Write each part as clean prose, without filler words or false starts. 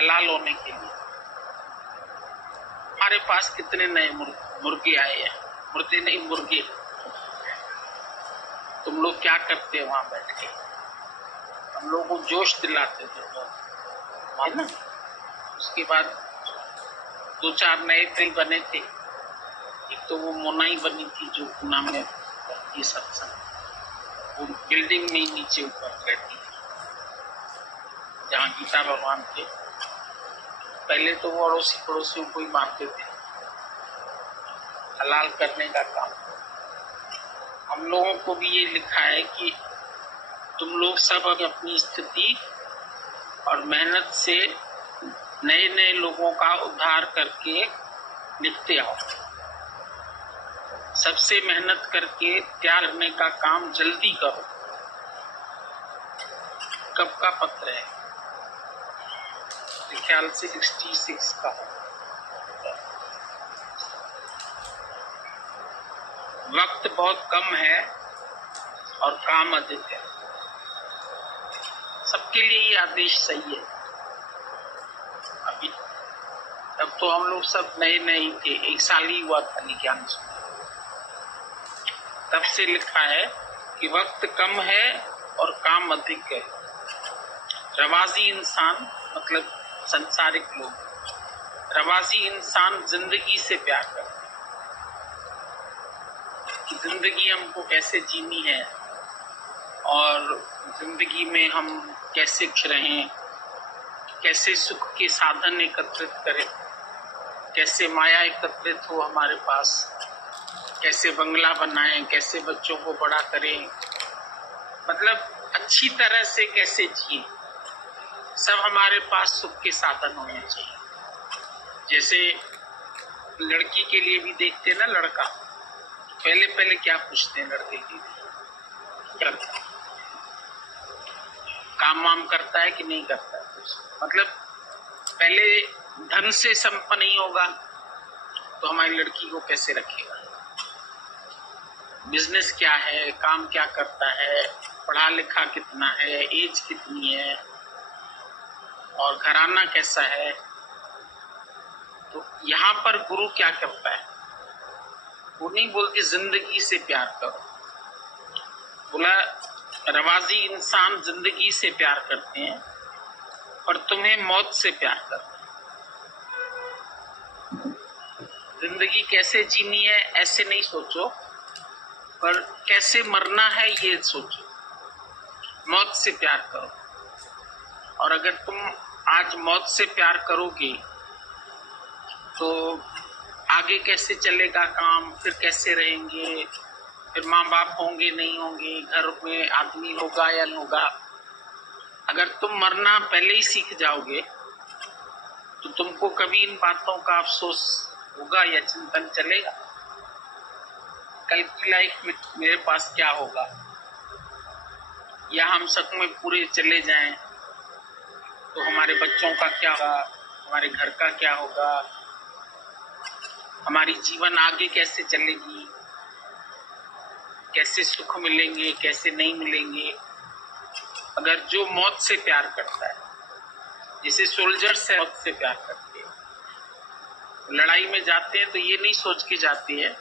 हलाल होने के लिए। हमारे पास कितने नए मुर्गे आए हैं, मुर्गे नहीं मुर्गे। तुम लोग क्या करते हो वहां बैठ के? हम लोगों को जोश दिलाते थे है ना। उसके बाद 2-4 नए फिल्म बने थे। एक तो वो मोनाई बनी थी जो पूना में ये सत्संग, वो बिल्डिंग में नीचे ऊपर बैठी थी जहाँ गीता भगवान थे। पहले तो वो अड़ोसी पड़ोसियों को ही मारते थे, हलाल करने का काम। हम लोगों को भी ये लिखा है कि तुम लोग सब अपनी स्थिति और मेहनत से नए नए लोगों का उद्धार करके लिखते आओ। सबसे मेहनत करके तैयार करने का काम जल्दी करो। कब का पत्र है? ख्याल से 66 का। वक्त बहुत कम है और काम अधिक है। सबके लिए ये आदेश सही है। अभी तब तो हम लोग सब नए नए थे, 1 साल ही हुआ था ज्ञान से। तब से लिखा है कि वक्त कम है और काम अधिक है। रवाजी इंसान मतलब संसारिक लोग, रवाजी इंसान जिंदगी से प्यार करते हैं कि जिंदगी हमको कैसे जीनी है और जिंदगी में हम कैसे खुश रहें, कैसे सुख के साधन एकत्रित करें, कैसे माया एकत्रित हो हमारे पास, कैसे बंगला बनाएं, कैसे बच्चों को बड़ा करें, मतलब अच्छी तरह से कैसे जिए। सब हमारे पास सुख के साधन होने चाहिए। जैसे लड़की के लिए भी देखते ना, लड़का पहले पहले क्या पूछते हैं लड़के के लिए, क्या काम वाम करता है कि नहीं करता है। मतलब पहले धन से संपन्न नहीं होगा तो हमारी लड़की को कैसे रखेगा। बिजनेस क्या है, काम क्या करता है, पढ़ा लिखा कितना है, एज कितनी है और घराना कैसा है। तो यहाँ पर गुरु क्या करता है, वो नहीं बोलते जिंदगी से प्यार करो। बोला रवाजी इंसान जिंदगी से प्यार करते हैं और तुम्हें मौत से प्यार करते हैं। जिंदगी कैसे जीनी है ऐसे नहीं सोचो, पर कैसे मरना है ये सोचो। मौत से प्यार करो। और अगर तुम आज मौत से प्यार करोगे तो आगे कैसे चलेगा काम, फिर कैसे रहेंगे, फिर माँ बाप होंगे नहीं होंगे, घर में आदमी होगा या नहीं होगा। अगर तुम मरना पहले ही सीख जाओगे तो तुमको कभी इन बातों का अफसोस होगा या चिंतन चलेगा। कल की लाइफ में मेरे पास क्या होगा, या हम सब में पूरे चले जाएं तो हमारे बच्चों का क्या होगा, हमारे घर का क्या होगा, हमारी जीवन आगे कैसे चलेगी, कैसे सुख मिलेंगे, कैसे नहीं मिलेंगे। अगर जो मौत से प्यार करता है, जैसे सोल्जर से मौत से प्यार करते हैं, लड़ाई में जाते हैं तो ये नहीं सोच के जाते हैं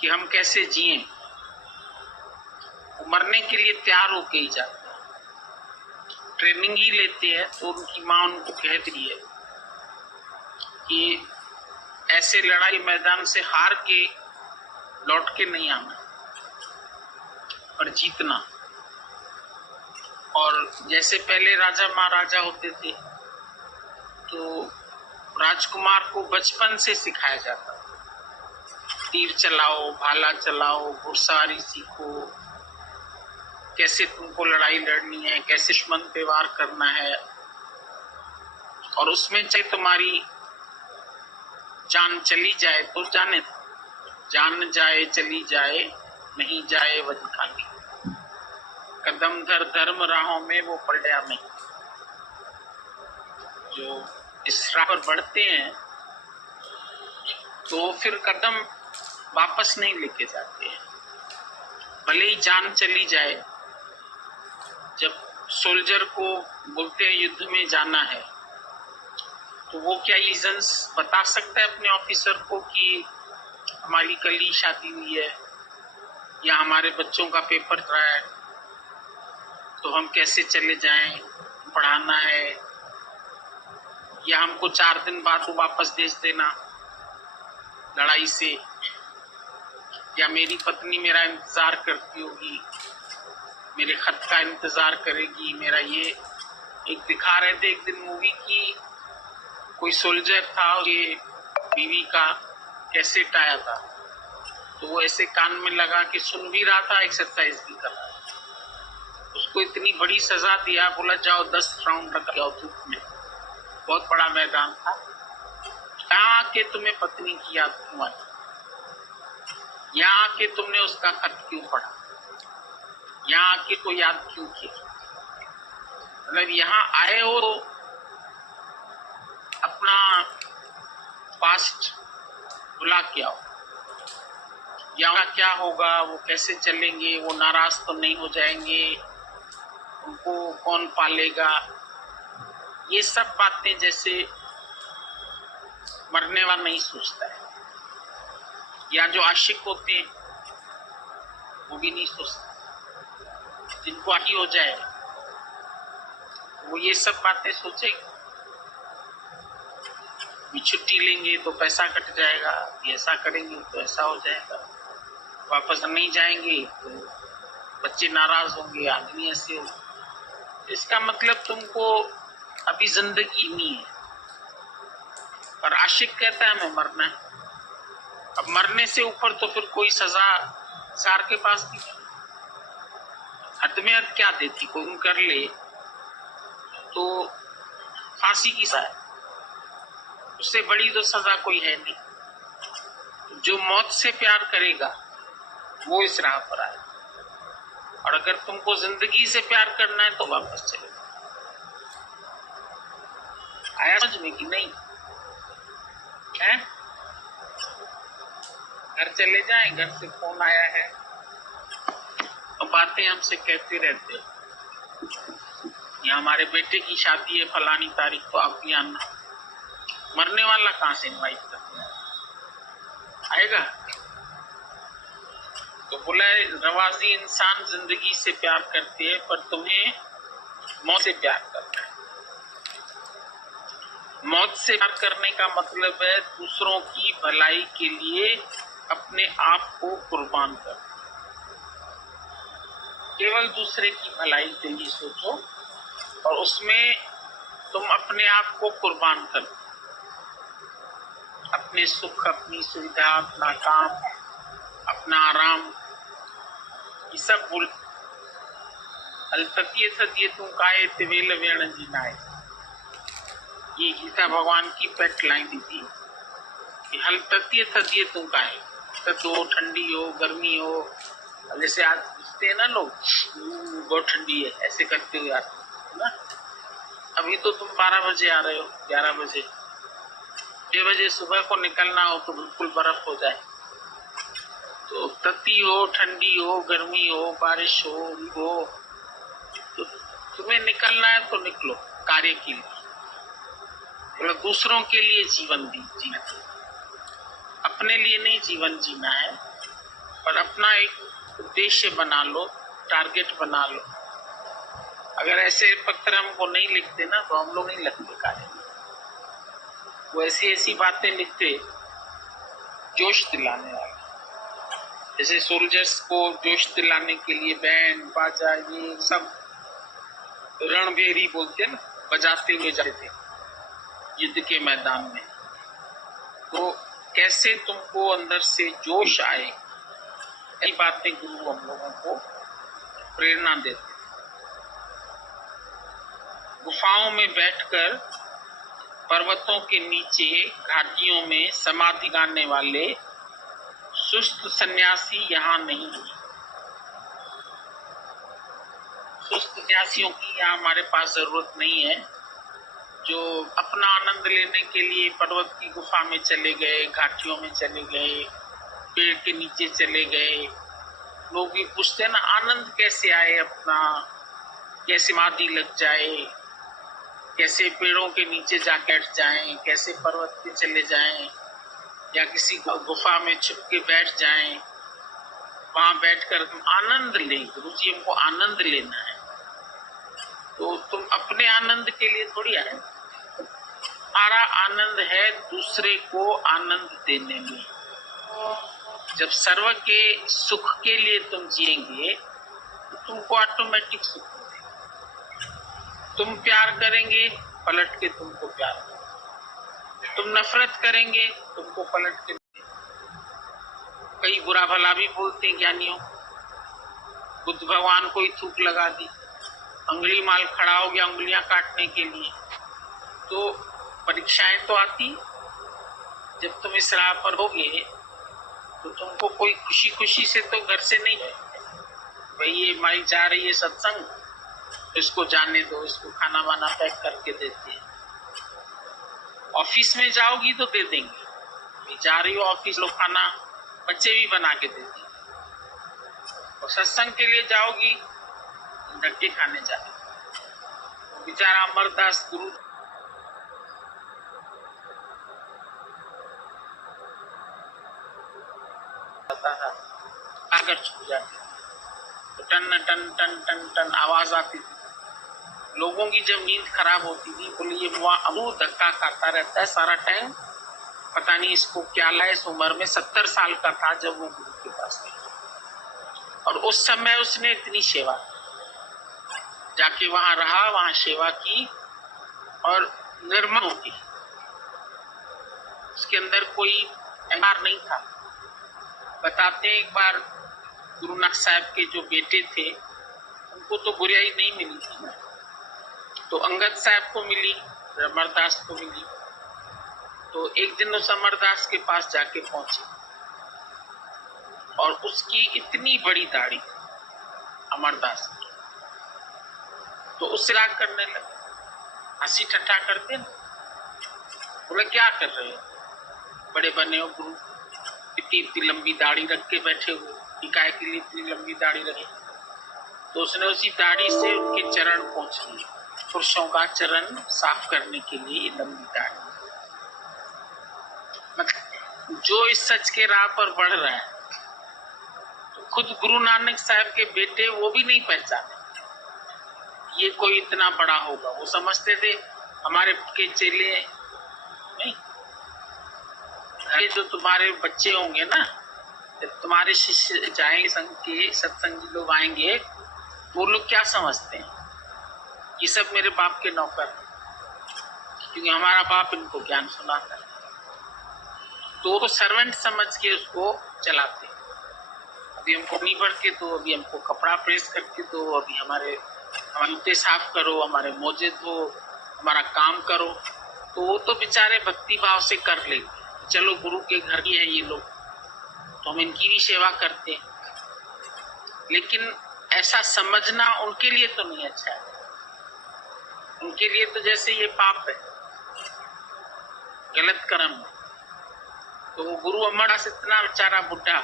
कि हम कैसे जिएं, मरने के लिए तैयार होके ही जाते हैं। ट्रेनिंग ही लेते हैं तो उनकी माँ उनको कहती है कि ऐसे लड़ाई मैदान से हार के लौट के नहीं आना और जीतना। और जैसे पहले राजा महाराजा होते थे तो राजकुमार को बचपन से सिखाया जाता, तीर चलाओ, भाला चलाओ, घुड़सवारी सीखो, कैसे तुमको लड़ाई लड़नी है, कैसे दुश्मन पे वार करना है। और उसमें चाहे तुम्हारी जान चली जाए तो जाने, जान जाए चली जाए, नहीं जाए वही खाली। कदम धर धर्म राहों में वो पलटा नहीं। जो इस राह पर बढ़ते हैं तो फिर कदम वापस नहीं लेके जाते हैं, भले ही जान चली जाए। जब सोल्जर को बोलते हैं युद्ध में जाना है तो वो क्या रीजंस बता सकता है अपने ऑफिसर को कि हमारी कल ही शादी हुई है या हमारे बच्चों का पेपर रहा है, तो हम कैसे चले जाएं, पढ़ाना है, या हमको 4 दिन बाद वापस भेज देना लड़ाई से, या मेरी पत्नी मेरा इंतजार करती होगी, मेरे खत का इंतजार करेगी, मेरा ये एक दिखा रहे थे एक दिन मूवी की, कोई सोल्जर था, ये बीवी का कैसेट आया था, तो वो ऐसे कान में लगा के सुन भी रहा था, एक्सरसाइज भी कर रहा था। उसको इतनी बड़ी सजा दिया, बोला जाओ 10 राउंड लग जाओ धूप में, बहुत बड़ा मैदान था। यहाँ आके तुम्हें पत्नी की याद क्यों आई, यहाँ आके तुमने उसका खत क्यों पढ़ा, यहाँ आके को याद क्यों किया? मतलब यहाँ आए हो तो अपना पास्ट भुला के आओ, या क्या होगा, वो कैसे चलेंगे, वो नाराज तो नहीं हो जाएंगे, उनको कौन पालेगा, ये सब बातें जैसे मरने वाला नहीं सोचता है, या जो आशिक होते हैं वो भी नहीं सोचते, जिनको आही हो जाए वो ये सब बातें सोचेंगे। छुट्टी लेंगे तो पैसा कट जाएगा, ऐसा करेंगे तो ऐसा हो जाएगा, वापस नहीं जाएंगे तो बच्चे नाराज होंगे, आदमी ऐसे हो। इसका मतलब तुमको अभी जिंदगी नहीं है। और आशिक कहता है हमें मरना है। अब मरने से ऊपर तो फिर कोई सजा सार के पास नहीं। हद में हद क्या देती, कोई कर ले तो फांसी की सजा है, उससे बड़ी तो सजा कोई है नहीं। जो मौत से प्यार करेगा वो इस राह पर आए, और अगर तुमको जिंदगी से प्यार करना है तो वापस चले। आया समझ में कि नहीं है? घर चले जाएं, घर से फोन आया है और बातें हमसे कहते रहते हैं, ये हमारे बेटे की शादी है फलानी तारीख, तो आप भी आना। मरने वाला कहां से इनवाइट करते हैं, आएगा? तो बोला रवाजी इंसान जिंदगी से प्यार करते हैं, पर तुम्हें मौत से प्यार करना है। मौत से प्यार करने का मतलब है दूसरों की भलाई के लिए अपने आप को कुर्बान कर। केवल दूसरे की भलाई के लिए सोचो और उसमें तुम अपने आप को कुर्बान कर, अपने सुख, अपनी सुविधा, अपना काम, अपना आराम, ये सब भूल। अलततिये सतिये तुम काये तिवेल वेण जीनाए, ये गीता भगवान की पेट लाइन दी थी कि हलततिये सतिये तुम काये, तो ठंडी हो गर्मी हो, जैसे आज पूछते हैं ना लोग बहुत ठंडी है, ऐसे करते हुए आते ना। अभी तो तुम 12 बजे आ रहे हो, 11 बजे, 6 बजे सुबह को निकलना हो तो बिल्कुल बर्फ हो जाए। तो तती हो, ठंडी हो, गर्मी हो, बारिश हो, तो तुम्हें निकलना है तो निकलो कार्य के लिए। मतलब दूसरों के लिए जीवन जीना, अपने लिए नहीं जीवन जीना है, पर अपना एक उद्देश्य बना लो, टारगेट बना लो। अगर ऐसे पत्र हमको नहीं लिखते ना तो हम लोग नहीं लगते कार्य। वो ऐसी ऐसी बातें लिखते जोश दिलाने वाले, जैसे सोल्जर्स को जोश दिलाने के लिए बैंड बाजा ये सब रणभेरी बोलते हैं ना, बजाते हुए जाते थे युद्ध के मैदान में। तो कैसे तुमको अंदर से जोश आए, ये बातें गुरु हम लोगों को प्रेरणा देते। गुफाओं में बैठकर पर्वतों के नीचे घाटियों में समाधि गाने वाले सुस्त सन्यासी यहाँ नहीं है। सुस्त सन्यासियों की यहाँ हमारे पास जरूरत नहीं है, जो अपना आनंद लेने के लिए पर्वत की गुफा में चले गए, घाटियों में चले गए, पेड़ के नीचे चले गए। लोग भी पूछते हैं ना आनंद कैसे आए, अपना कैसे समाधि लग जाए, कैसे पेड़ों के नीचे जा बैठ जाएं, कैसे पर्वत पे चले जाएं या किसी गुफा में छुप के बैठ जाएं, वहां बैठकर तुम आनंद लें। गुरु जी हमको आनंद लेना है, तो तुम अपने आनंद के लिए थोड़ी आए। हमारा आनंद है दूसरे को आनंद देने में। जब सर्व के सुख के लिए तुम जिएंगे तो तुमको ऑटोमेटिक सुख मिलेगा। तुम प्यार करेंगे, पलट के तुमको प्यार मिलेगा। तुम नफरत करेंगे, तुमको पलट के। कई बुरा भला भी बोलते हैं ज्ञानियों। बुद्ध भगवान को ही थूक लगा दी, अंगुली माल खड़ा हो गया उंगलियां काटने के लिए। तो परीक्षाएं तो आती, जब तुम इस राह पर होगे तो तुमको कोई खुशी खुशी से तो घर से नहीं है भाई ये माई जा रही है सत्संग, इसको जाने दो, इसको खाना वाना पैक करके देते हैं। ऑफिस में जाओगी तो दे देंगे, जा रही हो ऑफिस, लोग खाना बच्चे भी बना के देते हैं। और सत्संग के लिए जाओगी, धक्के खाने जाओगे। बेचारा अमरदास गुरु अगर छूट जाती तो टन टन टन टन टन आवाज आती थी। लोगों की जब नींद खराब होती थी, बोले ये अबू धक्का खाता रहता है सारा टाइम, पता नहीं इसको क्या लाए। इस उम्र में 70 साल का था जब वो गुरु के पास गया, और उस समय उसने इतनी सेवा जाके वहां रहा, वहां सेवा की और निर्मल होगी। उसके अंदर कोई अहंकार नहीं था। बताते एक बार गुरु नानक साहब के जो बेटे थे उनको तो बुराई नहीं मिली थी, तो अंगद साहब को मिली, अमरदास को मिली। तो एक दिन उस अमरदास के पास जाके पहुंचे और उसकी इतनी बड़ी दाढ़ी अमरदास की, तो उससे राग करने लगे, हंसी ठट्ठा करते ना। बोले क्या कर रहे हो, बड़े बने हो गुरु, इतनी लंबी दाढ़ी रख के बैठे हुए, इकाई के लिए इतनी लंबी दाढ़ी रखी। तो उसने उसी दाढ़ी से उनके चरण पोंछ लिए। पुरुषों का चरण साफ करने के लिए लंबी दाढ़ी। मतलब जो इस सच के राह पर बढ़ रहा है, तो खुद गुरु नानक साहब के बेटे वो भी नहीं पहचाने ये कोई इतना बड़ा होगा। वो समझते थे हमारे के चेले नहीं, जो तुम्हारे बच्चे होंगे ना, जब तुम्हारे शिष्य जाएंगे, संघ के सत्संगी लोग आएंगे, वो लोग क्या समझते हैं, ये सब मेरे बाप के नौकर, क्योंकि हमारा बाप इनको ज्ञान सुनाता है। तो वो सर्वेंट समझ के उसको चलाते। अभी हमको नहीं बढ़ के दो, अभी हमको कपड़ा प्रेस करके दो, अभी हमारे जूते साफ करो, हमारे मोजे धो, हमारा काम करो। तो वो तो बेचारे भक्ति भाव से कर लेते, चलो गुरु के घर ही है ये लोग, तो हम इनकी भी सेवा करते हैं। लेकिन ऐसा समझना उनके लिए तो नहीं अच्छा है। उनके लिए तो जैसे ये पाप है, गलत कर्म है। तो वो गुरु अमरदास इतना बेचारा बुढ़ा,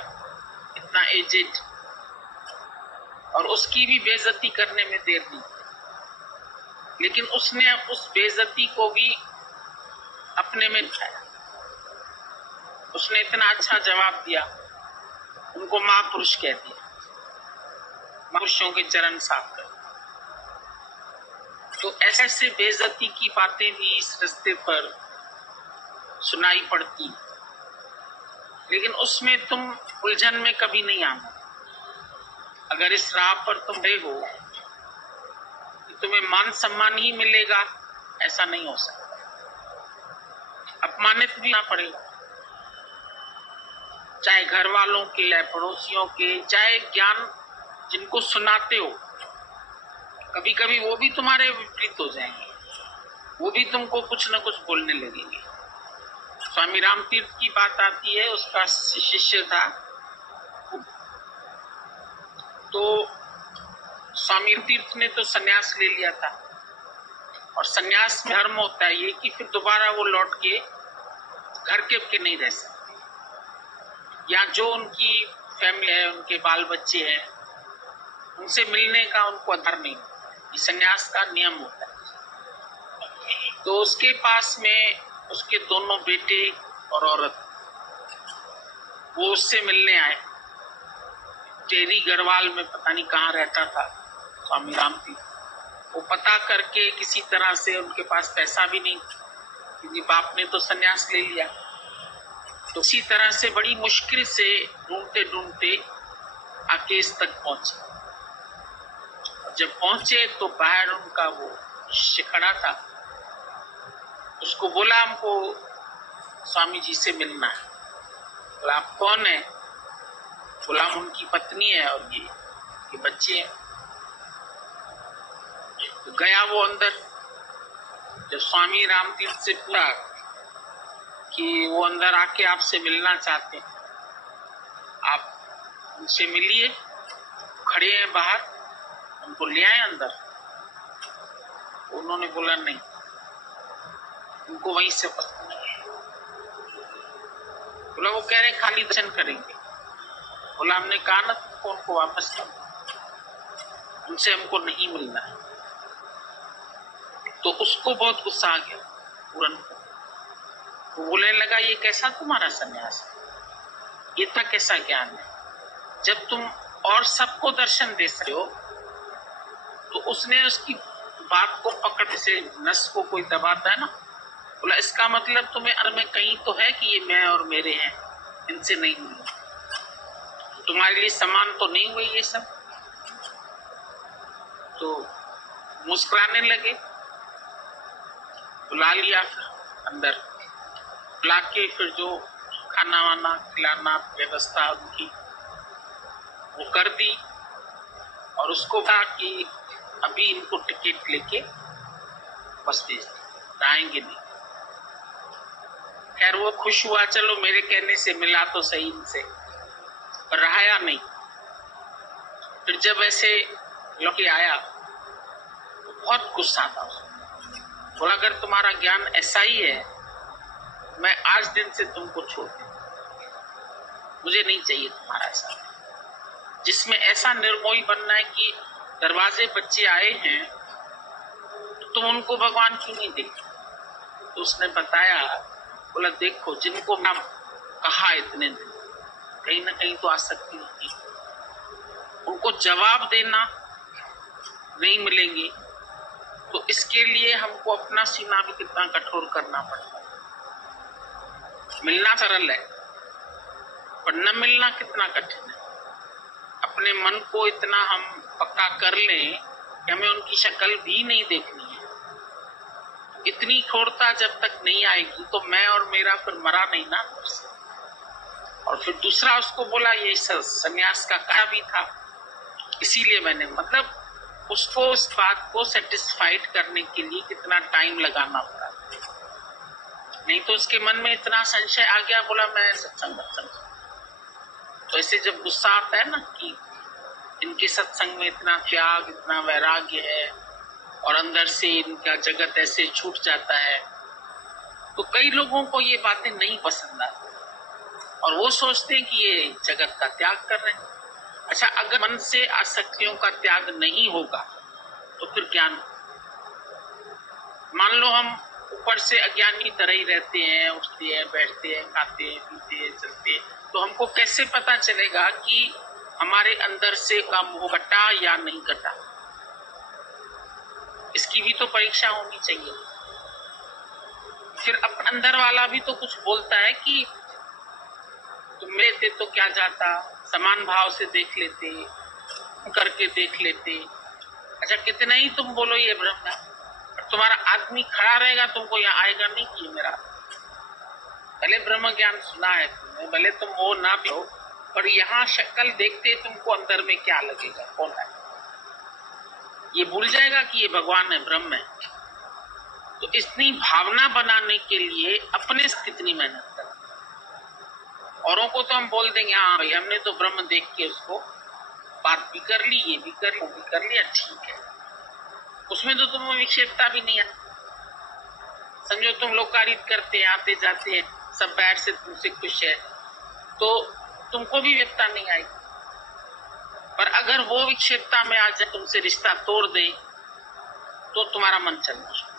इतना एजेड, और उसकी भी बेइज्जती करने में देर नहीं, लेकिन उसने उस बेइज्जती को भी अपने में उठाया। उसने इतना अच्छा जवाब दिया, उनको महापुरुष कह दिया, महापुरुषों के चरण साफ कर। तो ऐसे बेइज्जती की बातें भी इस रास्ते पर सुनाई पड़ती, लेकिन उसमें तुम उलझन में कभी नहीं आना। अगर इस राह पर तुम गए हो कि तुम्हें मान सम्मान ही मिलेगा, ऐसा नहीं हो सकता। अपमानित भी ना पड़ेगा, चाहे घर वालों के, चाहे पड़ोसियों के, चाहे ज्ञान जिनको सुनाते हो, कभी कभी वो भी तुम्हारे विपरीत हो जाएंगे, वो भी तुमको कुछ न कुछ बोलने लगेंगे। स्वामी राम तीर्थ की बात आती है, उसका शिष्य था, तो स्वामी तीर्थ ने तो सन्यास ले लिया था, और सन्यास में धर्म होता है ये कि फिर दोबारा वो लौट के घर के नहीं रह सकते, या जो उनकी फैमिली है, उनके बाल बच्चे हैं, उनसे मिलने का उनको अधिकार नहीं। ये सन्यास का नियम होता है। तो उसके पास में उसके दोनों बेटे और औरत वो उससे मिलने आए। टेरी गढ़वाल में पता नहीं कहाँ रहता था स्वामी रामतीर्थ। वो पता करके किसी तरह से, उनके पास पैसा भी नहीं क्योंकि बाप ने तो संन्यास ले लिया, तो इसी तरह से बड़ी मुश्किल से ढूंढते ढूंढते आकेश तक पहुंचे। जब पहुंचे तो बाहर उनका वो शिष्य खड़ा था। उसको बोला हमको स्वामी जी से मिलना है। बोला आप कौन है? बोला हम उनकी पत्नी है और ये बच्चे हैं। तो गया वो अंदर। जब स्वामी रामतीर्थ से पूछा कि वो अंदर आके आपसे मिलना चाहते हैं, आप उनसे मिलिए, खड़े हैं बाहर, उनको ले आए अंदर। उन्होंने बोला नहीं, उनको वहीं से पसंद नहीं है। बोला वो कह रहे खाली दर्शन करेंगे। बोला हमने कहा ना तुमको उनको वापस कर, उनसे हमको नहीं मिलना है। तो उसको बहुत गुस्सा आ गया तुरंत। वो बोलने लगा ये कैसा तुम्हारा संन्यास है, ये इतना कैसा ज्ञान है? जब तुम और सबको दर्शन दे सकते हो, तो उसने उसकी बात को पकड़ से नस को कोई दबाता है ना। बोला इसका मतलब तुम्हें अंदर में कहीं तो है कि ये मैं और मेरे हैं, इनसे नहीं मिलना, तुम्हारे लिए समान तो नहीं हुए ये सब। तो मुस्कुराने लगे। बुला लिया फिर अंदर, बुला के फिर जो खाना वाना खिलाना व्यवस्था उनकी वो कर दी और उसको कहा कि अभी इनको टिकट लेके बस भेज दो, आएंगे नहीं। खैर वो खुश हुआ, चलो मेरे कहने से मिला तो सही इनसे, पर रहाया नहीं। फिर जब ऐसे लौटे आया तो बहुत गुस्सा था उसको। बोला अगर तुम्हारा ज्ञान ऐसा ही है, मैं आज दिन से तुमको छोड़ दूं, मुझे नहीं चाहिए तुम्हारा ऐसा, जिसमें ऐसा निर्मोही बनना है कि दरवाजे बच्चे आए हैं तो तुम उनको भगवान क्यों नहीं देखते? तो उसने बताया, बोला देखो जिनको मैं कहा इतने दिन, कहीं ना कहीं तो आसक्ति होती, उनको जवाब देना नहीं मिलेंगे, तो इसके लिए हमको अपना सीना भी कितना कठोर करना पड़ता है। मिलना सरल है पर न मिलना कितना कठिन है। अपने मन को इतना हम पक्का कर लें कि हमें उनकी शक्ल भी नहीं देखनी है। इतनी कठोरता जब तक नहीं आएगी तो मैं और मेरा फिर मरा नहीं ना। और फिर दूसरा उसको बोला ये संन्यास का कहा भी था, इसीलिए मैंने, मतलब उसको उस बात को सेटिस्फाइड करने के लिए कितना टाइम लगाना पड़ा, नहीं तो उसके मन में इतना संशय आ गया। बोला मैं सत्संग मत समझ। तो ऐसे जब गुस्सा आता है ना कि इनके सत्संग में इतना त्याग, इतना वैराग्य है और अंदर से इनका जगत ऐसे छूट जाता है, तो कई लोगों को ये बातें नहीं पसंद आती और वो सोचते हैं कि ये जगत का त्याग कर रहे हैं। अच्छा, अगर मन से आसक्तियों का त्याग नहीं होगा तो फिर ज्ञान, मान लो हम ऊपर से अज्ञानी की तरह ही रहते हैं, उठते हैं, बैठते हैं, खाते हैं, पीते हैं, चलते हैं, तो हमको कैसे पता चलेगा कि हमारे अंदर से का मोह कटा या नहीं कटा? इसकी भी तो परीक्षा होनी चाहिए। फिर अपने अंदर वाला भी तो कुछ बोलता है कि तुम लेते तो क्या जाता, समान भाव से देख लेते, करके देख लेते। अच्छा, कितना ही तुम बोलो ये ब्रह्म है, तुम्हारा आदमी खड़ा रहेगा, तुमको यहाँ आएगा नहीं कि मेरा, भले ब्रह्म ज्ञान सुना है तुमने, भले तुम वो ना भी हो, पर यहाँ शक्ल देखते तुमको अंदर में क्या लगेगा, कौन है? ये भूल जाएगा कि ये भगवान है, ब्रह्म है। तो इतनी भावना बनाने के लिए अपने से कितनी मेहनत कर। औरों को तो हम बोल देंगे हाँ भाई हमने तो ब्रह्म देख के उसको बात भी कर ली, ये भी कर ली, वो भी कर लिया, ठीक है। उसमें तो तुम्हें विक्षेपता भी नहीं है। समझो तुम लोग कार्य करते हैं, आते जाते हैं, सब बैठ से तुमसे खुश है, तो तुमको भी विक्षेपता नहीं आएगी। पर अगर वो विक्षेपता में आ जाए, तुमसे रिश्ता तोड़ दे, तो तुम्हारा मन चलना शुरू।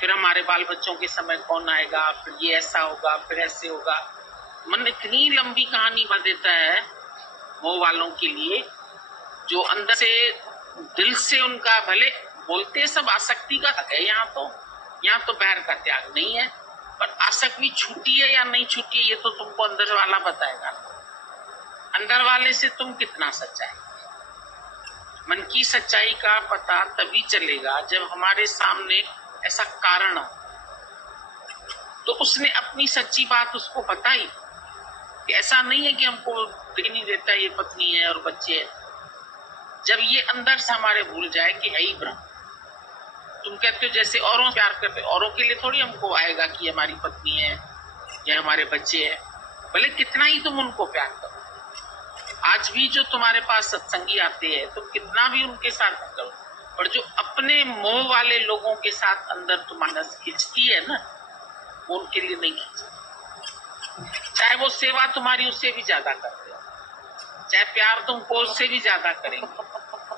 फिर हमारे बाल बच्चों के समय कौन आएगा, फिर ये ऐसा होगा, फिर ऐसे होगा। मन इतनी लंबी कहानी बना देता है मोह वालों के लिए, जो अंदर से दिल से उनका, भले बोलते सब आसक्ति का है, यहाँ तो बैर का त्याग नहीं है, पर आसक्ति छूटी है या नहीं छूटी है ये तो तुमको अंदर वाला बताएगा। अंदर वाले से तुम कितना सच्चाई। मन की सच्चाई का पता तभी चलेगा जब हमारे सामने ऐसा कारण हो, तो उसने अपनी सच्ची बात उसको बताई कि ऐसा नहीं है कि हमको दिख नहीं देता, ये पत्नी है और बच्चे हैं। जब ये अंदर से हमारे भूल जाए कि है ही ब्रह्म। तुम कहते हो जैसे औरों प्यार करते, औरों के लिए थोड़ी हमको आएगा कि हमारी पत्नी है या हमारे बच्चे हैं, भले कितना ही तुम उनको प्यार करो। आज भी जो तुम्हारे पास सत्संगी आते हैं तुम कितना भी उनके साथ करो, पर जो अपने मोह वाले लोगों के साथ अंदर तुम्हारा खिंचती है ना, वो उनके लिए नहीं खिंचती। चाहे वो सेवा तुम्हारी उससे भी ज्यादा करते हो, चाहे प्यार तुमको उससे भी ज्यादा करेंगे,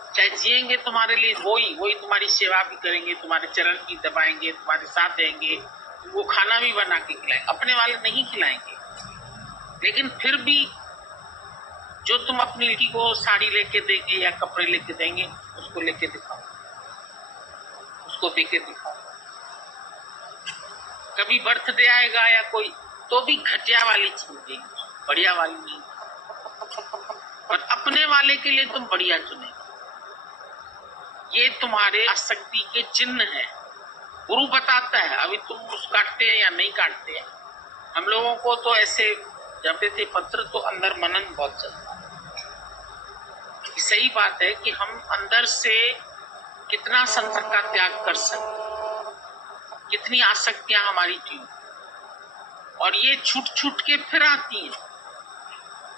चाहे जिएंगे तुम्हारे लिए वही तुम्हारी सेवा भी करेंगे, तुम्हारे चरण भी दबाएंगे, तुम्हारे साथ रहेंगे, वो खाना भी बना के खिलाएंगे। अपने वाले नहीं खिलाएंगे, लेकिन फिर भी जो तुम अपनी लड़की को साड़ी लेके देंगे या कपड़े लेके देंगे, उसको लेके दिखाओ, उसको देके दिखाओ। कभी बर्थडे आएगा या कोई, तो भी घटिया वाली चीज देंगे, बढ़िया वाली नहीं। और अपने वाले के लिए तुम बढ़िया चुनेंगे। ये तुम्हारे आसक्ति के चिन्ह है। गुरु बताता है, अभी तुम उस काटते हैं या नहीं काटते हैं। हम लोगों को तो ऐसे जपते थे पत्र, तो अंदर मनन बहुत चलता। सही बात है कि हम अंदर से कितना संसार का त्याग कर सकते, कितनी आसक्तियां हमारी थी, और ये छूट छूट के फिर आती हैं।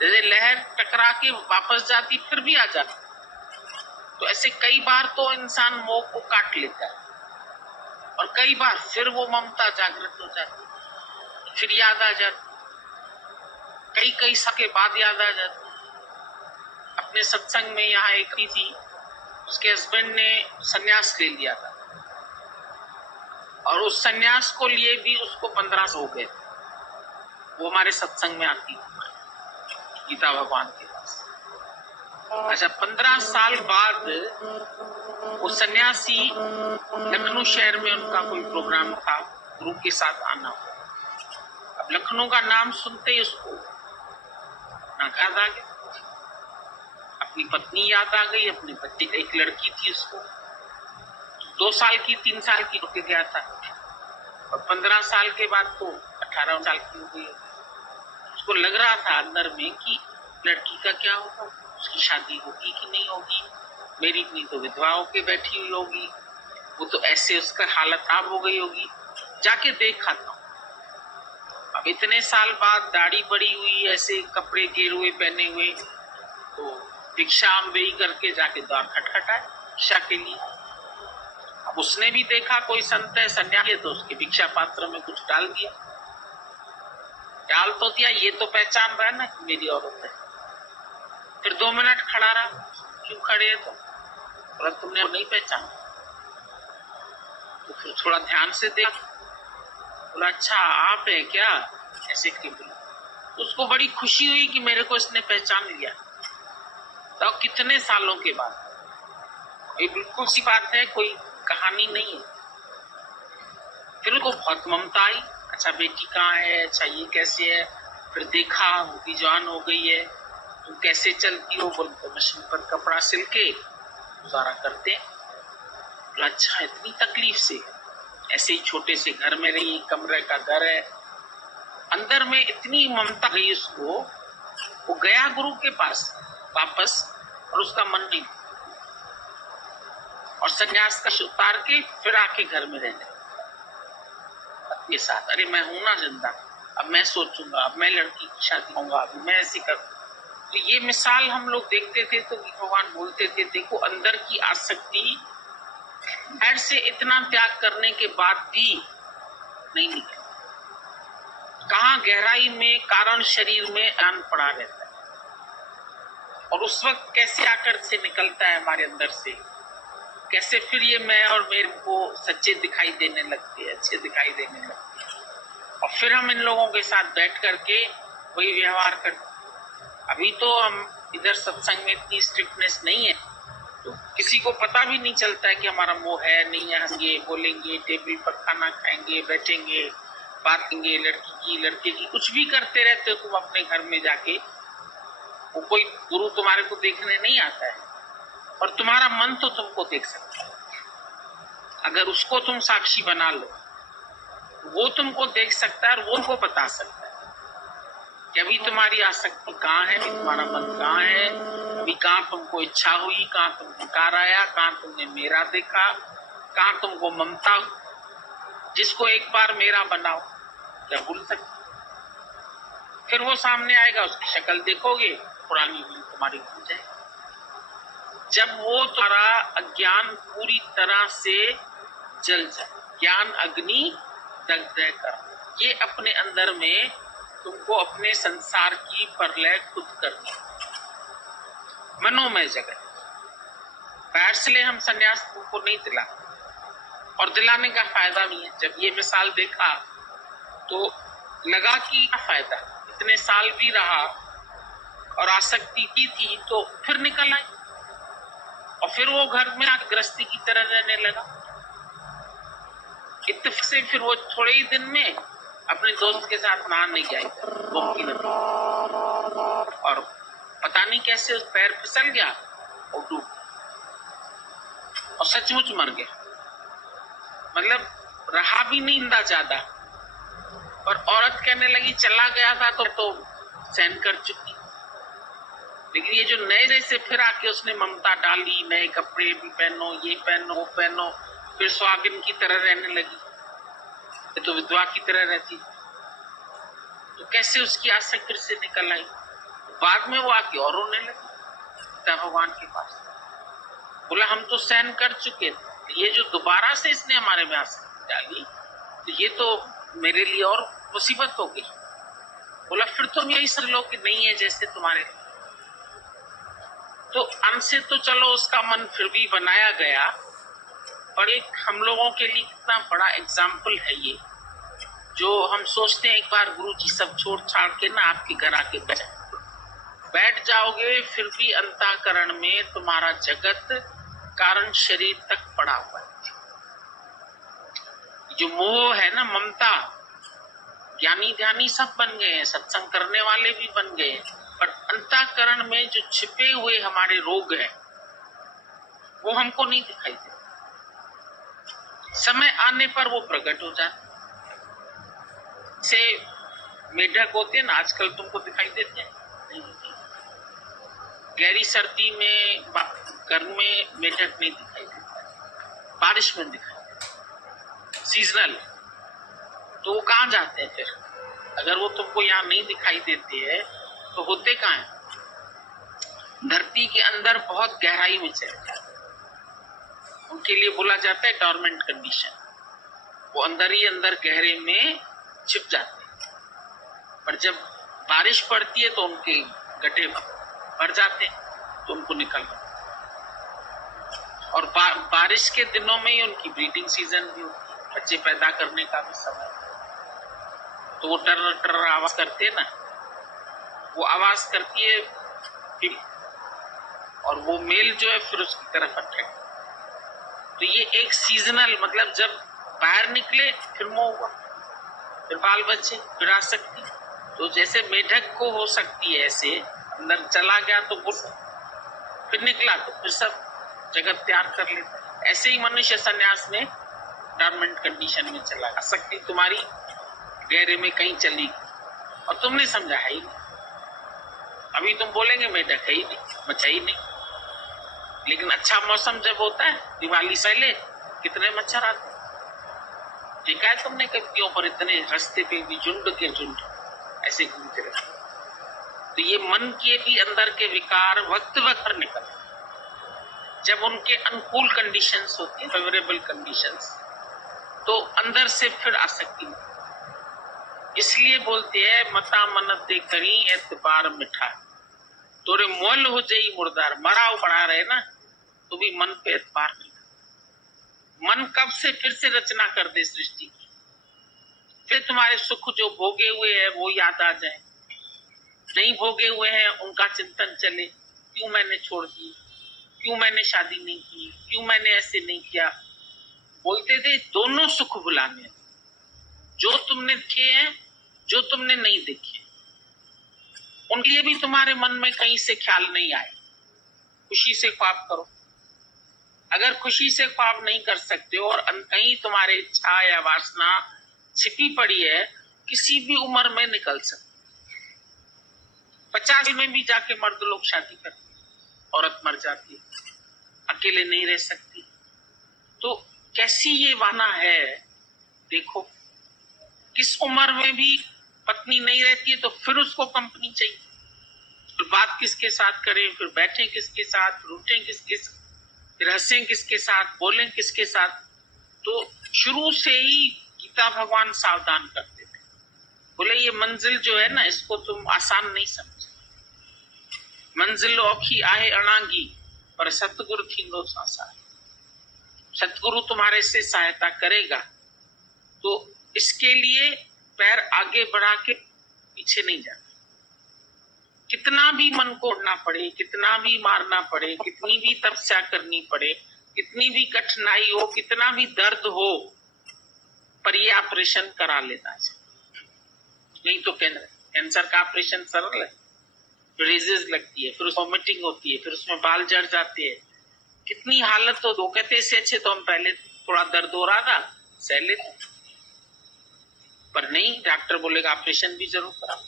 जैसे लहर टकरा के वापस जाती फिर भी आ जाती। तो ऐसे कई बार तो इंसान मोह को काट लेता है, और कई बार फिर वो ममता जागृत हो जाती, फिर याद आ जाती, कई साल के बाद याद आ जाती। अपने सत्संग में यहाँ एक थी, उसके हस्बैंड ने सन्यास ले लिया था, और उस सन्यास को लिए भी उसको 15 साल हो गए। वो हमारे सत्संग में आती गीता भगवान के पास। अच्छा, 15 साल बाद वो सन्यासी लखनऊ शहर में उनका कोई प्रोग्राम था, गुरु के साथ आना हो। अब लखनऊ का नाम सुनते ही उसको याद आ गया, अपनी पत्नी याद आ गई, अपने बच्चे, एक लड़की थी उसको 2 साल की 3 साल की होके गया था, और 15 साल के बाद तो 18 साल की हो गई। उसको लग रहा था अंदर में कि लड़की का क्या होगा, उसकी शादी होगी कि नहीं होगी, मेरी इतनी तो विधवा होके बैठी हुई होगी, वो तो ऐसे उसका हालत खराब हो गई होगी, जाके देखा था। अब इतने साल बाद दाढ़ी बड़ी हुई, ऐसे कपड़े गेरुए पहने हुए, तो भिक्षा बेई करके जाके द्वार खटखटाए भिक्षा के लिए। अब उसने भी देखा कोई संत है, सन्यासी है, तो उसके भिक्षा पात्र में कुछ डाल दिया, डाल तो दिया, ये तो पहचान रहा है ना कि मेरी औरत है। फिर 2 मिनट खड़ा रहा, क्यों खड़े है, तो तुमने नहीं पहचाना। तो फिर थोड़ा ध्यान से देखा, बोला अच्छा आप है क्या, ऐसे क्यों बोला। तो उसको बड़ी खुशी हुई कि मेरे को इसने पहचान लिया। तो कितने सालों के बाद, ये बिल्कुल सी बात है, कोई कहानी नहीं है। फिर उनको बहुत ममता आई, अच्छा बेटी कहाँ है, अच्छा ये कैसे है। फिर देखा वो जवान हो गई है, तुम कैसे चलती हो, बोलते मशीन पर कपड़ा सिल के गुजारा करते। अच्छा इतनी तकलीफ से, ऐसे ही छोटे से घर में रही, कमरे का घर है। अंदर में इतनी ममता गई उसको, वो गया गुरु के पास वापस, और उसका मन नहीं, और संन्यास का उतार के फिर आके घर में रहने के साथ। अरे मैं हूं ना जिंदा, अब मैं सोचूंगा, अब मैं लड़की की शादी होगा, अब मैं ऐसी कर। तो ये मिसाल हम लोग देखते थे, तो भगवान बोलते थे देखो अंदर की आसक्ति ऐड से इतना त्याग करने के बाद भी नहीं निकले। कहाँ गहराई में कारण शरीर में आन पड़ा रहता है, और उस वक्त कैसे आकर से निकलता है हमारे अंदर से, कैसे फिर ये मैं और मेरे को सच्चे दिखाई देने लगते हैं, अच्छे दिखाई देने लगते हैं, और फिर हम इन लोगों के साथ बैठ करके वही व्यवहार करते। अभी तो हम इधर सत्संग में इतनी स्ट्रिक्टनेस नहीं है, तो किसी को पता भी नहीं चलता है कि हमारा मोह है नहीं है। हंसेंगे, बोलेंगे, टेबल पर खाना खाएंगे, बैठेंगे, बात करेंगे, लड़की की लड़के की, कुछ भी करते रहते हो तुम अपने घर में जाके। वो कोई गुरु तुम्हारे को देखने नहीं आता है, और तुम्हारा मन तो तुमको देख सकता है। अगर उसको तुम साक्षी बना लो, वो तुमको देख सकता है और वो तुमको बता सकता है कि अभी तुम्हारी आसक्ति कहाँ है, तुम्हारा मन कहाँ है, अभी कहाँ तुमको इच्छा हुई, कहाँ तुम विकार आया, कहाँ तुमने मेरा देखा, कहाँ तुमको ममता। जिसको एक बार मेरा बनाओ, क्या भूल सकते? फिर वो सामने आएगा, उसकी शक्ल देखोगे, पुरानी भूल तुम्हारी भूल जाएगी। जब वो तुम्हारा अज्ञान पूरी तरह से जल जाए, ज्ञान अग्नि दग्ध कर, ये अपने अंदर में तुमको अपने संसार की प्रलय खुद करनी, मनोमय जगत। बाहर से ले हम संन्यास तुमको नहीं दिला, और दिलाने का फायदा भी है। जब ये मिसाल देखा तो लगा कि क्या फायदा, इतने साल भी रहा और आसक्ति की थी, तो फिर निकल आई और फिर वो घर में गृहस्थी की तरह रहने लगा। इत्तेफाक से फिर वो थोड़े ही दिन में अपने दोस्त के साथ नहाने गए गोमती नदी, और पता नहीं कैसे उस पैर फिसल गया और डूब, और सचमुच मर गया। मतलब रहा भी नहीं इंदा ज्यादा, और औरत कहने लगी चला गया था तो सहन कर चुकी। लेकिन ये जो नए जैसे फिर आके उसने ममता डाली, नए कपड़े भी पहनो, ये पहनो, वो पहनो, फिर सुहागिन की तरह रहने लगी, तो विधवा की तरह रहती। तो कैसे उसकी आसक्ति फिर से निकल आई? बाद में वो आके और रोने लगी पिता भगवान के पास, बोला हम तो सहन कर चुके थे, ये जो दोबारा से इसने हमारे में आसक्ति डाली, तो ये तो मेरे लिए और मुसीबत हो गई। बोला फिर तुम यही समझ लो कि नहीं है जैसे तुम्हारे। तो अंत से तो चलो उसका मन फिर भी बनाया गया, और एक हम लोगों के लिए कितना बड़ा एग्जाम्पल है ये, जो हम सोचते हैं एक बार गुरु जी सब छोड़ छाड़ के ना आपके घर आके बैठ जाओगे, फिर भी अंतःकरण में तुम्हारा जगत कारण शरीर तक पड़ा हुआ है। जो मोह है ना, ममता, ज्ञानी ध्यानी सब बन गए हैं, सत्संग करने वाले भी बन गए हैं, पर अंतःकरण में जो छिपे हुए हमारे रोग हैं वो हमको नहीं दिखाई देते। समय आने पर वो प्रकट हो जाते। से मेढक होते हैं ना, आजकल तुमको दिखाई देते हैं? नहीं दिखाई। गहरी सर्दी में गर्म में मेढक नहीं दिखाई देता, बारिश में दिखाई देता, सीजनल। तो वो कहाँ जाते हैं फिर? अगर वो तुमको यहाँ नहीं दिखाई देते हैं तो होते कहाँ हैं? धरती के अंदर बहुत गहराई में चले जाते, उनके लिए बोला जाता है डॉर्मेंट कंडीशन। वो अंदर ही अंदर गहरे में छिप जाते हैं, पर जब बारिश पड़ती है तो उनके गड्ढे भर जाते हैं, तो उनको निकलना। और बारिश के दिनों में ही उनकी ब्रीडिंग सीजन भी होती है, बच्चे पैदा करने का भी समय। तो वो टर टर आवाज करते हैं ना, वो आवाज करती है फिर, और वो मेल जो है फिर उसकी तरफ अट्रैक्ट। तो ये एक सीजनल, मतलब जब बाहर निकले फिर मोह हुआ, फिर बाल बच्चे, फिर आसक्ति। तो जैसे मेढक को हो सकती है ऐसे, अंदर चला गया तो फिर निकला तो फिर सब जगत तैयार कर लेता। ऐसे ही मनुष्य संन्यास में डॉर्मेंट कंडीशन में चला, आसक्ति तुम्हारी गहरे में कहीं चली और तुमने समझा है ही नहीं। अभी तुम बोलेंगे मेढक है ही नहीं, बचा ही नहीं। लेकिन अच्छा मौसम जब होता है, दिवाली से पहले कितने मच्छर आते हैं, देखा है तुमने कब्जियों पर? इतने रास्ते पे भी झुंड के झुंड ऐसे घूमते रहते। तो ये मन के भी अंदर के विकार वक्त वक्त निकल, जब उनके अनुकूल कंडीशंस होती है, फेवरेबल कंडीशंस, तो अंदर से फिर आसक्ति। इसलिए बोलते हैं मता मन दे करी एतबार मिठा, तोरे मोल हो जाई मुर्दार। मरा पड़ा रहे ना तो भी मन पे एतबार नहीं। मन कब से फिर से रचना कर दे सृष्टि की, फिर तुम्हारे सुख जो भोगे हुए हैं वो याद आ जाए, नहीं भोगे हुए हैं उनका चिंतन चले, क्यों मैंने छोड़ दी, क्यों मैंने शादी नहीं की, क्यों मैंने ऐसे नहीं किया। बोलते थे दोनों सुख बुलाने, जो तुमने देखे हैं, जो तुमने नहीं देखे, उनके लिए भी तुम्हारे मन में कहीं से ख्याल नहीं आए। खुशी से ख्वाब करो। अगर खुशी से ख्वाब नहीं कर सकते हो और कहीं तुम्हारे इच्छा या वासना छिपी पड़ी है, किसी भी उम्र में निकल सकती। 50 में भी जाके मर्द लोग शादी करते, औरत मर जाती है, अकेले नहीं रह सकती। तो कैसी ये वाना है, देखो किस उम्र में भी पत्नी नहीं रहती है तो फिर उसको कंपनी चाहिए, फिर बात किसके साथ करें, फिर बैठे किसके साथ, फिर उठे किसके साथ, फिर हंसें किसके साथ, बोलें किसके साथ। तो शुरू से ही गीता भगवान सावधान करते थे, बोले ये मंजिल जो है ना, इसको तुम आसान नहीं समझो। मंजिल औखी आहे अणांगी, पर सतगुरु थींदो सासा। सतगुरु तुम्हारे से सहायता करेगा, तो इसके लिए पैर आगे बढ़ा के पीछे नहीं जाना। कितना भी मन को उड़ना पड़े, कितना भी मारना पड़े, कितनी भी तपस्या करनी पड़े, कितनी भी कठिनाई हो, कितना भी दर्द हो, पर ये ऑपरेशन करा लेना चाहिए। नहीं तो कैंसर का ऑपरेशन सरल है, रेजेस लगती है, फिर वॉमिटिंग होती है, फिर उसमें बाल जड़ जाते हैं, कितनी हालत हो। दो कहते इससे अच्छे तो हम पहले थोड़ा दर्द हो रहा था सह लेते, पर नहीं, डॉक्टर बोलेगा ऑपरेशन भी जरूर कराओ,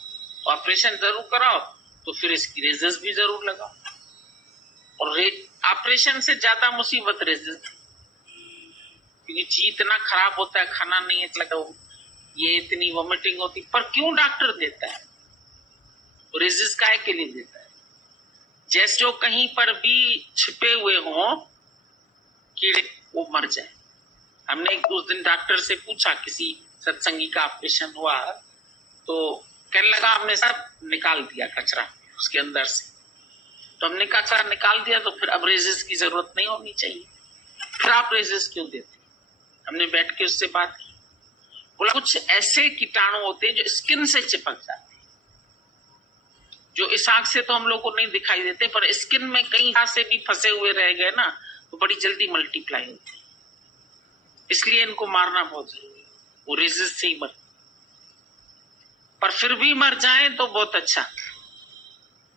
ऑपरेशन जरूर कराओ तो फिर इसकी रेजर्स भी जरूर लगाओ। और ऑपरेशन से ज्यादा मुसीबत रेजर्स, क्योंकि जी इतना खराब होता है, खाना नहीं लगता, ये इतनी वॉमिटिंग होती, पर क्यों डॉक्टर देता है? रेजर्स काहे के लिए देता है? जैसे जो कहीं पर भी छिपे हुए हों कीड़े, वो मर जाए। हमने उस दिन डॉक्टर से पूछा, किसी सत्संगी का ऑपरेशन हुआ, तो कहने लगा हमने सब निकाल दिया कचरा उसके अंदर से। तो हमने कचरा निकाल दिया तो फिर अब रेजेस की जरूरत नहीं होनी चाहिए, फिर आप रेजेस क्यों देते? हमने बैठ के उससे बात की, बोला कुछ ऐसे कीटाणु होते हैं जो स्किन से चिपक जाते हैं, जो इस आंख से तो हम लोग को नहीं दिखाई देते, पर स्किन में कहीं से भी फंसे हुए रह गए ना तो बड़ी जल्दी मल्टीप्लाई होते हैं। इसलिए इनको मारना बहुत जरूरी है, वो रेजेस से ही मर, पर फिर भी मर जाए तो बहुत अच्छा।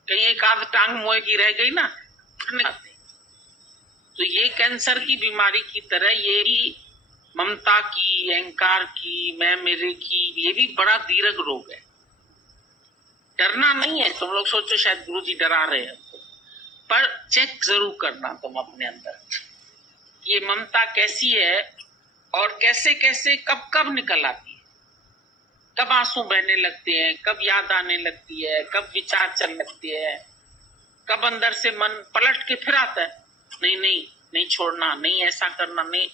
कहीं एक आध टांग मुए की रह गई ना, तो ये कैंसर की बीमारी की तरह ये भी ममता की, अहंकार की, मैं मेरे की, ये भी बड़ा दीर्घ रोग है। डरना नहीं है, तुम लोग सोचो शायद गुरुजी डरा रहे हैं, पर चेक जरूर करना तुम अपने अंदर, ये ममता कैसी है और कैसे कैसे कब कब निकल आती है, कब आंसू बहने लगते हैं, कब याद आने लगती है, कब विचार चल लगते हैं, कब अंदर से मन पलट के फिर आता है, नहीं नहीं नहीं छोड़ना, नहीं ऐसा करना, नहीं।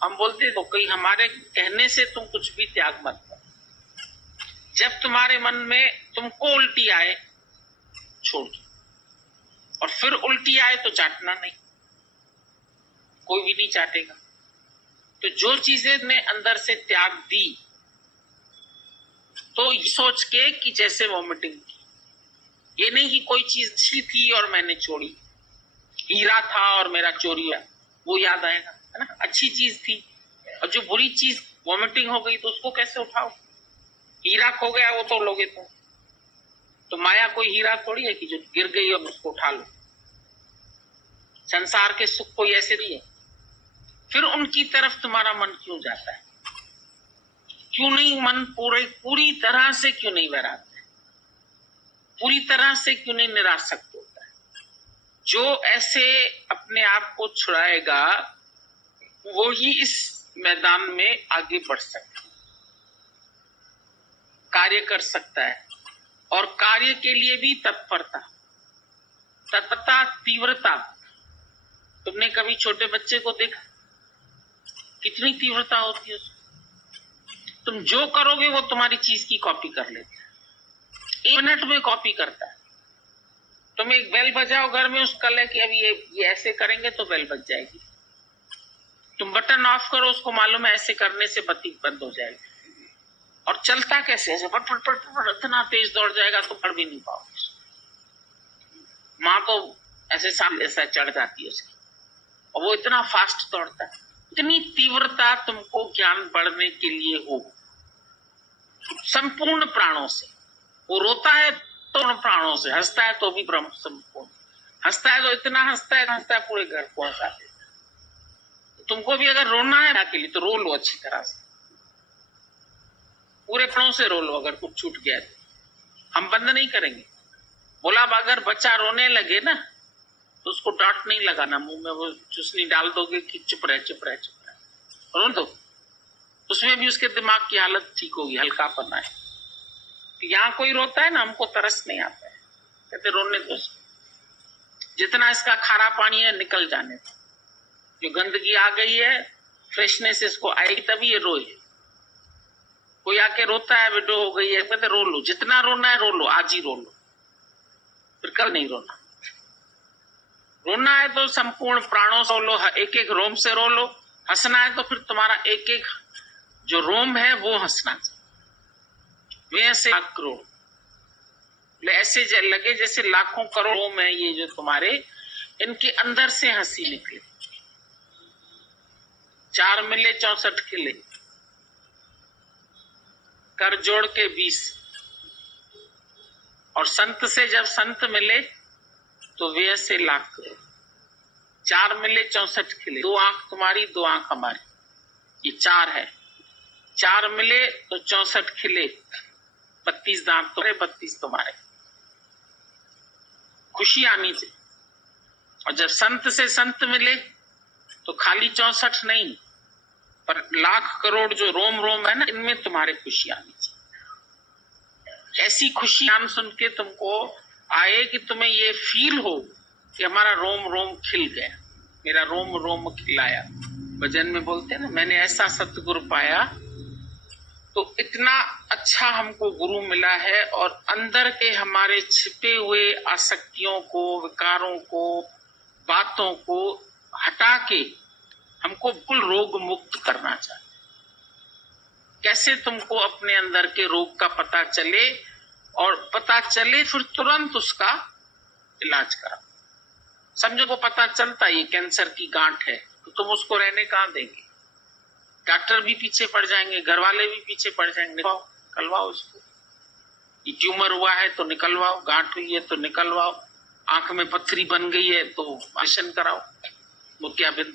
हम बोलते तो कहीं हमारे कहने से तुम कुछ भी त्याग मत करो। जब तुम्हारे मन में तुमको उल्टी आए छोड़ दो, और फिर उल्टी आए तो चाटना नहीं, कोई भी नहीं चाटेगा। तो जो चीजें ने अंदर से त्याग दी, तो सोच के कि जैसे वॉमिटिंग की, ये नहीं कि कोई चीज अच्छी थी और मैंने छोड़ी, हीरा था और मेरा चोरी है, वो याद आएगा, है ना, अच्छी चीज थी। और जो बुरी चीज वॉमिटिंग हो गई तो उसको कैसे उठाओ? हीरा खो गया वो तो लोगे तुम, तो माया कोई हीरा थोड़ी है कि जो गिर गई और उसको उठा लो। संसार के सुख कोई ऐसे भी है। फिर उनकी तरफ तुम्हारा मन क्यों जाता है? क्यों नहीं मन पूरी तरह से क्यों नहीं वैराग्य है? पूरी तरह से क्यों नहीं निरासक्त होता है? जो ऐसे अपने आप को छुड़ाएगा वो ही इस मैदान में आगे बढ़ सकता है, कार्य कर सकता है, और कार्य के लिए भी तत्परता, तीव्रता। तुमने कभी छोटे बच्चे को देखा? कितनी तीव्रता होती है उसमें। तुम जो करोगे वो तुम्हारी चीज की कॉपी कर लेता है, 1 मिनट में कॉपी करता है। तुम एक बेल बजाओ घर में, उसका कल है कि अब ये ऐसे करेंगे तो बेल बज जाएगी, तुम बटन ऑफ करो, उसको मालूम है ऐसे करने से बत्ती बंद हो जाएगी। और चलता कैसे, ऐसे पट पट पट पट इतना तेज दौड़ जाएगा तो पढ़ भी नहीं पाओगे। माँ तो ऐसे सामने ऐसा चढ़ जाती है उसकी, और वो इतना फास्ट दौड़ता है। इतनी तीव्रता तुमको ज्ञान बढ़ने के लिए हो संपूर्ण प्राणों से। वो रोता है तो प्राणों से, हंसता है तो भी ब्रह्म संपूर्ण। हंसता है तो इतना हंसता है पूरे घर को हंसा देता है। तुमको भी अगर रोना है के लिए तो रो लो अच्छी तरह से, पूरे प्राणों से रो लो। अगर कुछ छूट गया तो हम बंद नहीं करेंगे। बोला अगर बच्चा रोने लगे ना तो उसको डांट नहीं लगाना, मुंह में वो चुसनी डाल दोगे कि चुप रहे चुप रहे चुप रहे, रो दो। उसमें भी उसके दिमाग की हालत ठीक होगी, हल्कापन आए। यहाँ कोई रोता है ना, हमको तरस नहीं आता है, कहते रोने दो, जितना इसका खारा पानी है निकल जाने दो। जो गंदगी आ गई है फ्रेशनेस इसको आएगी तभी ये रोए। कोई आके रोता है विडो हो गई है, कहते रो लो, जितना रोना है रो लो, आज ही रो लो, फिर कल नहीं रोना। रोना है तो संपूर्ण प्राणों से रो लो, एक एक रोम से रो लो। हंसना है तो फिर तुम्हारा एक एक जो रोम है वो हंसना चाहिए। वे ऐसे लाख करोड़ ऐसे लगे जैसे लाखों करोड़ रोम है ये जो तुम्हारे, इनके अंदर से हंसी निकले। 4 मिले 64 खिले, कर जोड़ के 20। और संत से जब संत मिले तो वे ऐसे लाख करोड़। 4 मिले 64 खिले, 2 आंख तुम्हारी 2 आंख हमारी, ये 4 है। 4 मिले तो 64 खिले, 32 दांत तुम्हारे 32 तुम्हारे, खुशी आनी चाहिए। और जब संत से संत मिले तो खाली 64 नहीं, पर लाख करोड़ जो रोम रोम है ना, इनमें तुम्हारे खुशी आनी चाहिए। ऐसी खुशी नाम सुन के तुमको आए कि तुम्हें ये फील हो कि हमारा रोम रोम खिल गया, मेरा रोम रोम खिलाया। भजन में बोलते हैं ना, मैंने ऐसा सतगुरु पाया। तो इतना अच्छा हमको गुरु मिला है, और अंदर के हमारे छिपे हुए आसक्तियों को, विकारों को, बातों को हटा के हमको बिल्कुल रोग मुक्त करना चाहिए। कैसे तुमको अपने अंदर के रोग का पता चले, और पता चले फिर तुरंत उसका इलाज करो। समझो को पता चलता ये कैंसर की गांठ है तो तुम उसको रहने कहाँ देंगे? डॉक्टर भी पीछे पड़ जाएंगे, घर वाले भी पीछे पड़ जाएंगे, निकलवाओ इसको। ये ट्यूमर हुआ है तो निकलवाओ, गांठ हुई है तो निकलवाओ, आंख में पत्थरी बन गई है तो ऑपरेशन कराओ, मोतियाबिंद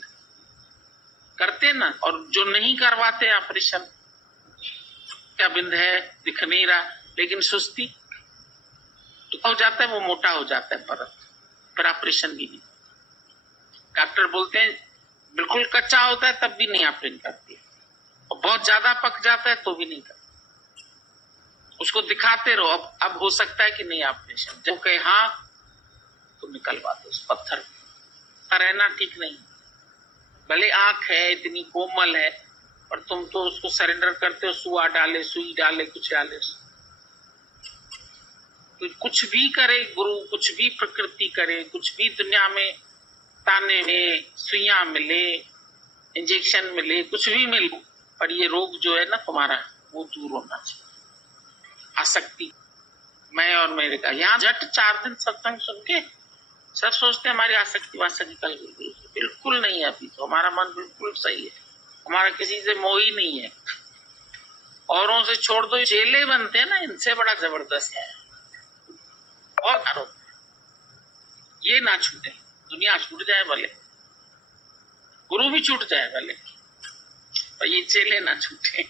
करते ना। और जो नहीं करवाते ऑपरेशन, मोतियाबिंद है दिख नहीं रहा लेकिन सुस्ती तो हो जाता है, वो मोटा हो जाता है परत, फिर ऑपरेशन भी नहीं। डॉक्टर बोलते हैं बिल्कुल कच्चा होता है तब भी नहीं ऑपरेशन करती, और बहुत ज्यादा पक जाता है तो भी नहीं करती। उसको दिखाते रहो, अब हो सकता है कि नहीं ऑपरेशन, जब कहे हाँ तो निकलवा दो उस पत्थर। रहना ठीक नहीं, भले आंख है इतनी कोमल है, पर तुम तो उसको सरेंडर करते हो, सुआ डाले सुई डाले कुछ डाले। तो कुछ भी करे गुरु, कुछ भी प्रकृति करे, कुछ भी दुनिया में ताने में सुइयां मिले, इंजेक्शन मिले, कुछ भी मिले, पर ये रोग जो है ना तुम्हारा वो दूर होना चाहिए। आसक्ति मैं और मेरे का, यहाँ झट 4 दिन सत्संग सुन के सब सोचते हैं हमारी आसक्ति वासक्ति निकल गई। बिल्कुल नहीं है, अभी तो हमारा मन बिल्कुल सही है, हमारा किसी से मोह ही नहीं है। औरों से छोड़ दो, चेले बनते हैं ना, इनसे बड़ा जबरदस्त है। बहुत आरोप ये ना छूटे, दुनिया छूट जाए भले, गुरु भी छूट जाए भले, पर ये चेले ना छूटे।